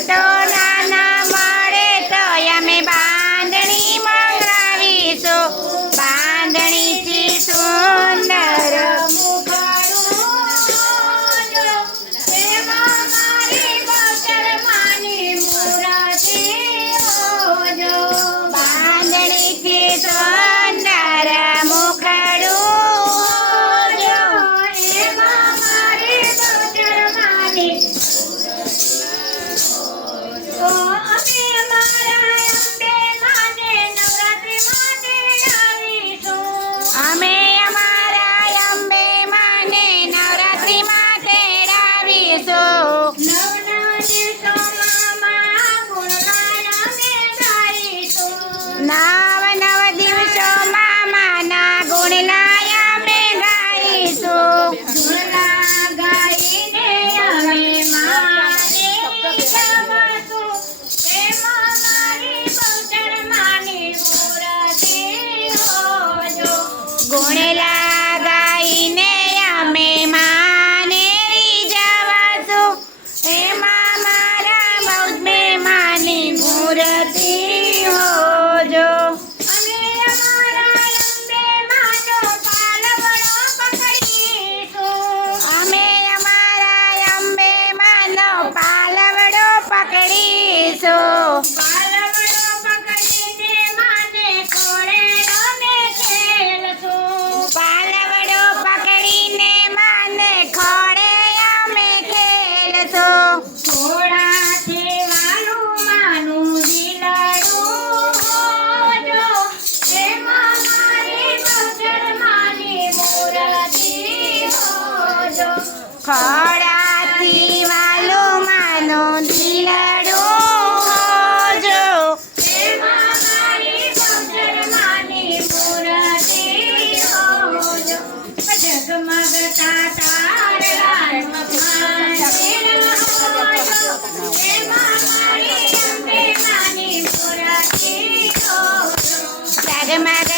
ント નવ નવ દિવસોમાં માના ગુણ લાયા મે ગાઈશું. ગુણલા ગાઈને પાલવડો પકડીશું. Imagine